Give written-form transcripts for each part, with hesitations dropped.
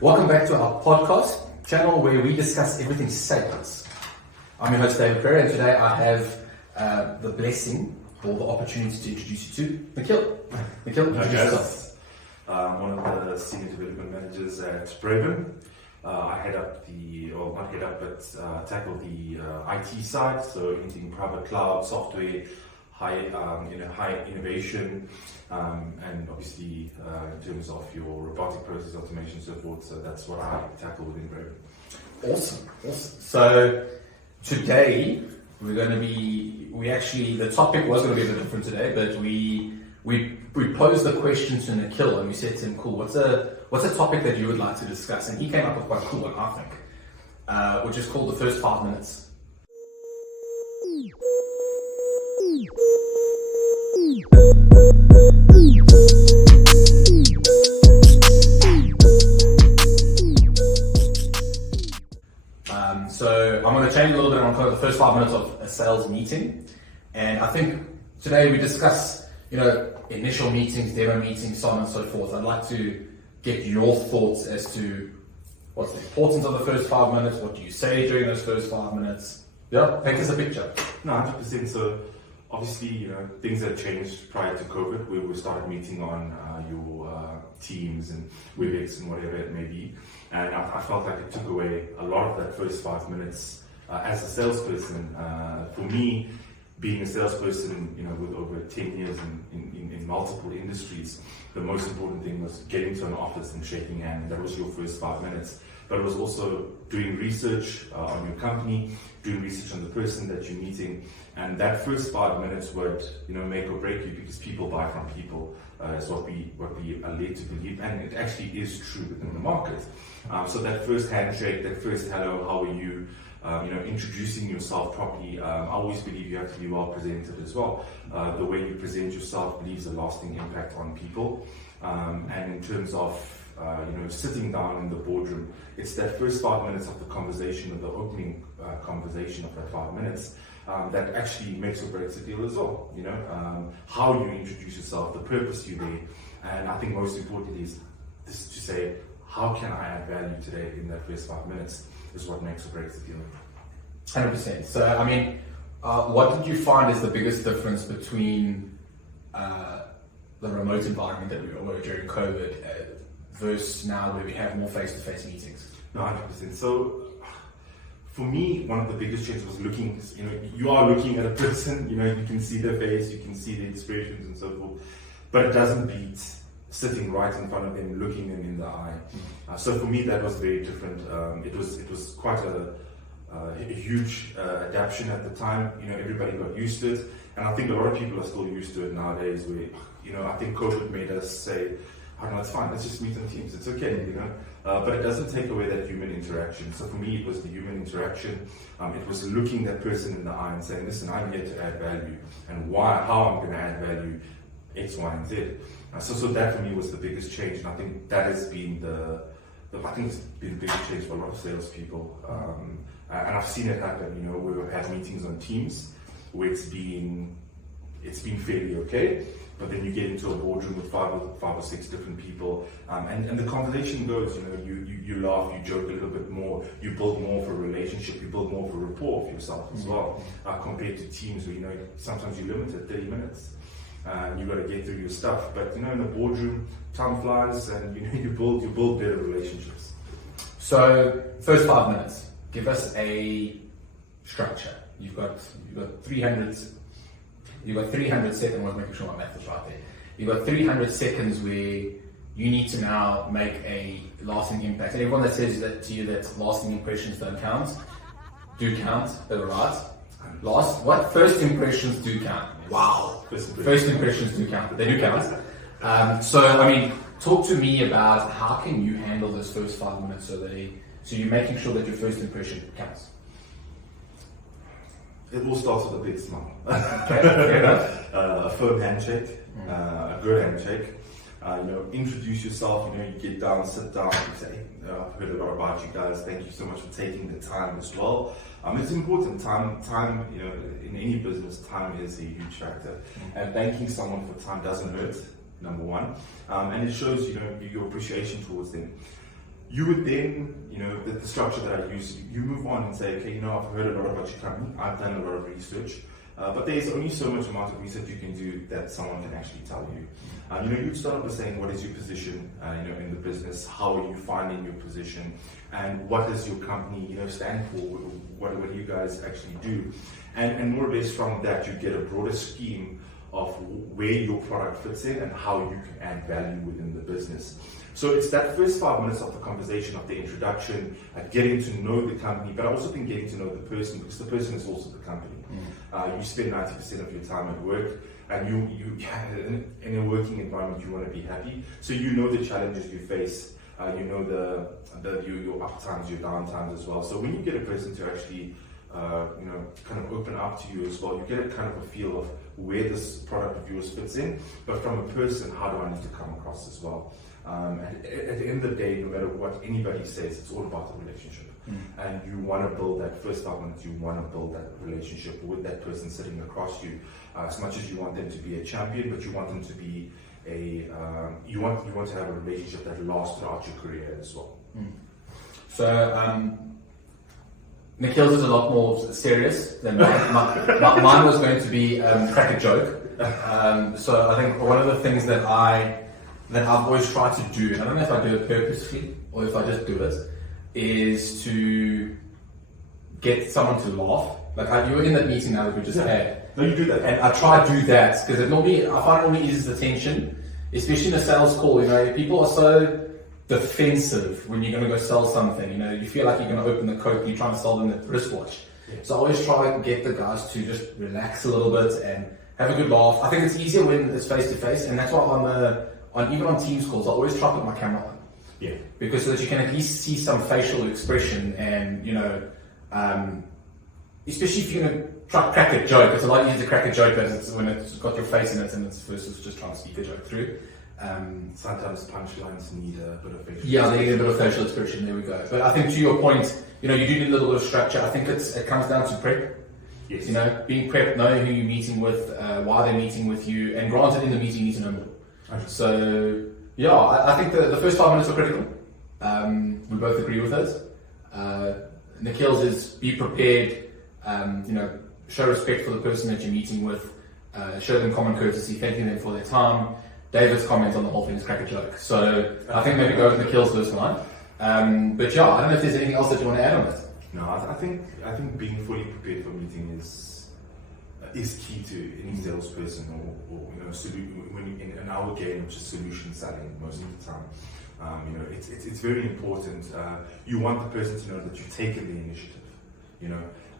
Welcome back to our podcast channel where we discuss everything sales. I'm your host David Pereira, and today I have the blessing or the opportunity to introduce you to Nikhil. Nikhil, introduce yourself. I'm one of the senior development managers at Braven. I head up tackle the IT side, so anything private cloud, software, high innovation, and obviously in terms of your robotic process automation, so forth. So that's what I tackle within Braven. Awesome. So today we're going to be, the topic was going to be a bit different today, but we posed the question to Nikhil and we said to him, cool, what's a topic that you would like to discuss? And he came up with quite a cool one, I think, which is called the first 5 minutes. So I'm going to change a little bit on kind of the first 5 minutes of a sales meeting. And I think today we discuss, initial meetings, demo meetings, so on and so forth. I'd like to get your thoughts as to what's the importance of the first 5 minutes, what do you say during those first 5 minutes? Yeah, paint us a picture. No, 100%. So obviously, things have changed prior to COVID, where we started meeting on your Teams and WebEx and whatever it may be. And I felt like it took away a lot of that first 5 minutes as a salesperson. For me, being a salesperson, with over 10 years in multiple industries, the most important thing was getting to an office and shaking hands. That was your first 5 minutes. But it was also doing research on your company, doing research on the person that you're meeting, and that first 5 minutes would, make or break you, because people buy from people. Is what we are led to believe, and it actually is true within the market. So that first handshake, that first hello, how are you? Introducing yourself properly. I always believe you have to be well presented as well. The way you present yourself leaves a lasting impact on people. And in terms of sitting down in the boardroom, it's that first 5 minutes of the conversation, or the opening conversation of that 5 minutes, that actually makes or breaks the deal as well. How you introduce yourself, the purpose you're there, and I think most importantly is this, to say, how can I add value today in that first 5 minutes is what makes or breaks the deal. 100%. So, what did you find is the biggest difference between the remote environment that we were during COVID versus now where we have more face-to-face meetings? No, 100%. So, for me, one of the biggest changes was looking, you are looking at a person, you can see their face, you can see the expressions and so forth, but it doesn't beat sitting right in front of them, looking them in the eye. So for me, that was very different. It was quite a huge adaptation at the time. Everybody got used to it, and I think a lot of people are still used to it nowadays. Where I think COVID made us say, "Oh no, it's fine. Let's just meet on Teams. It's okay." But it doesn't take away that human interaction. So for me, it was the human interaction. It was looking that person in the eye and saying, "Listen, I'm here to add value, and how I'm going to add value, X, Y, and Z." So that for me was the biggest change, and I think that has been the biggest change for a lot of salespeople. And I've seen it happen. We've had meetings on Teams where it's been fairly okay, but then you get into a boardroom with five or six different people, and the conversation goes. You laugh, you joke a little bit more, you build more of a relationship, you build more of a rapport for yourself as well, compared to Teams where sometimes you're limited 30 minutes. You've got to get through your stuff, but in the boardroom, time flies, and you build better relationships. So, first 5 minutes, give us a structure. You've got 300 seconds. I want to make sure my math is right there. You've got 300 seconds where you need to now make a lasting impact. And everyone that says that to you that lasting impressions don't count, do count. They were right. First impressions do count. Wow. First impressions do count. They do count. Talk to me about how can you handle this first 5 minutes so you're making sure that your first impression counts. It all starts with a big smile. Okay, fair enough. A firm handshake, a good handshake. Introduce yourself. You get down, sit down, you say, "I've heard a lot about you guys. Thank you so much for taking the time as well." It's important. Time. In any business, time is a huge factor. And thanking someone for time doesn't hurt. Number one, and it shows your appreciation towards them. you would then, the structure that I use, you move on and say, okay, I've heard a lot about your company, I've done a lot of research, but there's only so much amount of research you can do that someone can actually tell you. You'd start off by saying, what is your position, in the business? How are you finding your position? And what does your company, stand for? What do you guys actually do? And more or less from that, you get a broader scheme of where your product fits in and how you can add value within the business. So it's that first 5 minutes of the conversation, of the introduction, getting to know the company, but I also think getting to know the person, because the person is also the company. You spend 90% of your time at work, and you in a working environment, you want to be happy. So you know the challenges you face, you know your up times, your down times as well. So when you get a person to actually kind of open up to you as well, you get a kind of a feel of where this product of yours fits in, but from a person, how do I need to come across as well? And at the end of the day, no matter what anybody says, it's all about the relationship. And you want to build that first 5 minutes, you want to build that relationship with that person sitting across you. As much as you want them to be a champion, but you want them to be you want to have a relationship that lasts throughout your career as well. So, Nikhil's is a lot more serious than mine. Mine was going to be crack a joke. So I think one of the things that I've always tried to do, and I don't know if I do it purposefully or if I just do it, is to get someone to laugh. Like you were in that meeting now that we just had. No, you do that. And I try to do that because I find it normally eases the tension, especially in a sales call. People are so defensive when you're going to go sell something. You feel like you're going to open the Coke and you're trying to sell them the wristwatch. So I always try and get the guys to just relax a little bit and have a good laugh. I think it's easier when it's face to face, and that's why even on Teams calls, I always try to put my camera on. Yeah. Because so that you can at least see some facial expression, and especially if you're going to try to crack a joke, it's a lot easier to crack a joke when it's got your face in it and it's versus just trying to speak a joke through. Sometimes punchlines need a bit of facial expression. Yeah, they need a bit of facial expression, there we go. But I think to your point, you do need a little bit of structure. I think it comes down to prep. Yes. Being prepped, knowing who you're meeting with, why they're meeting with you, and granted in the meeting you need to know more. Okay. So, yeah, I think the first 5 minutes are critical. We both agree with it. Nikhil's is be prepared, show respect for the person that you're meeting with, show them common courtesy, thanking them for their time. David's comment on the whole thing is crack a joke. So I think maybe go with Nikhil's first line. But yeah, I don't know if there's anything else that you want to add on it. No, I think being fully prepared for a meeting is key to any salesperson or when in our game, which is solution selling most of the time. It's very important. You want the person to know that you've taken the initiative,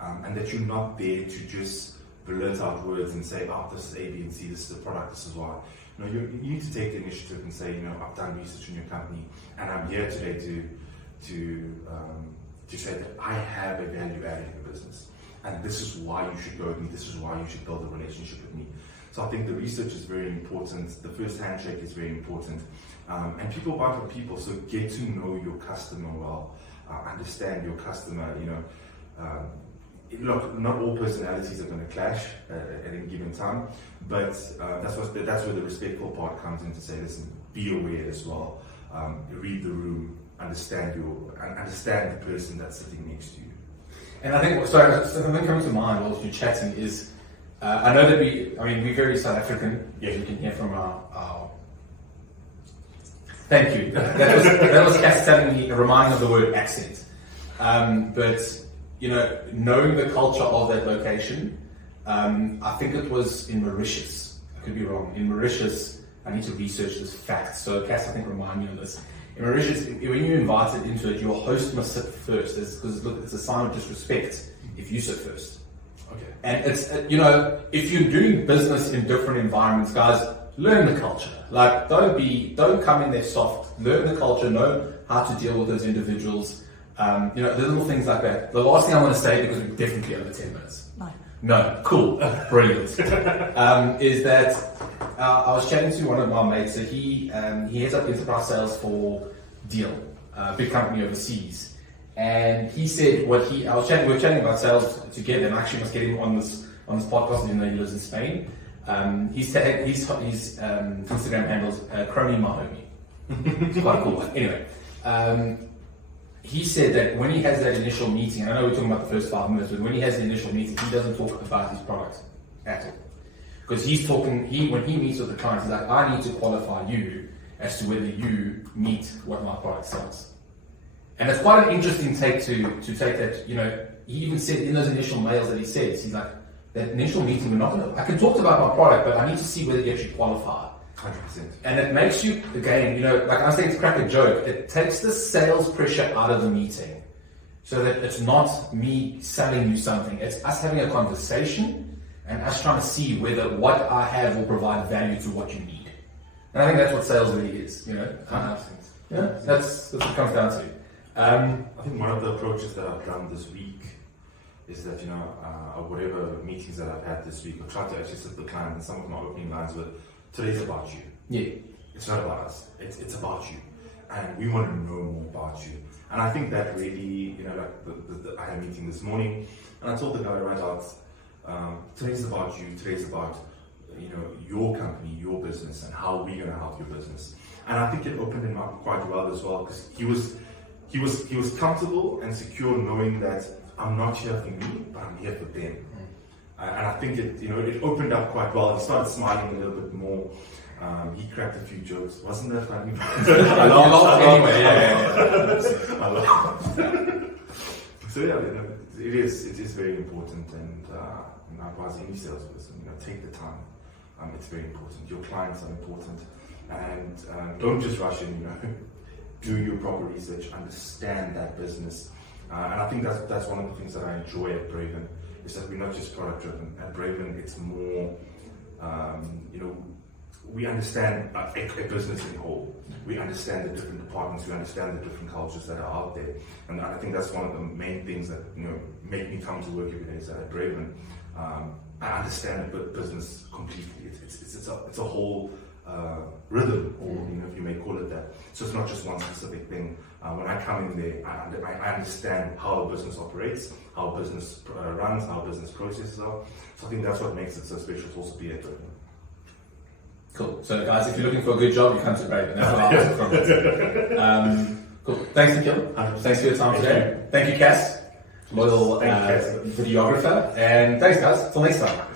and that you're not there to just blurt out words and say, oh, this is A, B, and C, this is the product, this is why. You need to take the initiative and say, I've done research in your company, and I'm here today to say that I have a value add in the business, and this is why you should go with me. This is why you should build a relationship with me. So I think the research is very important. The first handshake is very important, and people buy for people. So get to know your customer well, understand your customer. Look, not all personalities are going to clash at any given time, but that's where the respectful part comes in to say, listen, be aware as well, read the room, understand the person that's sitting next to you. And I think, something coming to mind while you're chatting is, I know that we're very South African, as you can hear from our thank you. That was Cass telling me, reminding of the word accent. But knowing the culture of that location, I think it was in Mauritius. I could be wrong. In Mauritius, I need to research this fact. So Cass, I think, remind me of this. In Mauritius, when you're invited into it, your host must sit first, because it's a sign of disrespect if you sit first. Okay. And it's if you're doing business in different environments, guys, learn the culture. Like, don't come in there soft. Learn the culture. Know how to deal with those individuals. The little things like that. The last thing I want to say, because we're definitely over 10 minutes. No, cool, brilliant. Is that I was chatting to one of my mates. So he heads up enterprise sales for Deal, a big company overseas. And he said we were chatting about sales together, and I actually must get him on this podcast, even though he lives in Spain. His Instagram handles Crony Mahomi. It's quite a cool one. Anyway. he said that when he has that initial meeting, I know we're talking about the first 5 minutes, but when he has the initial meeting, he doesn't talk about his product at all. Because when he meets with the client, he's like, I need to qualify you as to whether you meet what my product sells. And it's quite an interesting take to take that, he even said in those initial mails that he says, he's like, that initial meeting, we're not going to, I can talk about my product, but I need to see whether you actually qualify. 100%. And it makes you, again, like I was saying to crack a joke, it takes the sales pressure out of the meeting so that it's not me selling you something. It's us having a conversation and us trying to see whether what I have will provide value to what you need. And I think that's what sales really is, 100%. Yeah, that's what it comes down to. I think one of the approaches that I've done this week is that, whatever meetings that I've had this week, I've tried to actually sit with the client, and some of my opening lines were, today's about you. Yeah. It's not about us. It's about you. And we want to know more about you. And I think that really, I had a meeting this morning, and I told the guy right out, today's about you, today's about, your company, your business, and how we're going to help your business. And I think it opened him up quite well as well, because he was comfortable and secure knowing that I'm not here for me, but I'm here for them. And I think it opened up quite well. He started smiling a little bit more. He cracked a few jokes. Wasn't that funny? I laughed anyway. Yeah. I laughed. So yeah, it is very important, and likewise any salesperson, take the time. It's very important. Your clients are important, and don't just rush in. Do your proper research, understand that business, and I think that's one of the things that I enjoy at Braven, is that we're not just product driven. At Braven, it's more, we understand a business in whole. We understand the different departments. We understand the different cultures that are out there, and I think that's one of the main things that make me come to work every day. Is that at Braven, I understand the business completely. It's a whole rhythm, or if you may call it that. So it's not just one specific thing. When I come in there, I understand how a business operates, how a business runs, how business processes are. So I think that's what makes it so special to also be at Braven. Cool. So guys, if you're looking for a good job, you come to Braven. That's what I answer from it. Cool. Thanks, Nikhil. Thanks for your time today. Thank you, Cass, loyal videographer. And thanks, guys. Till next time.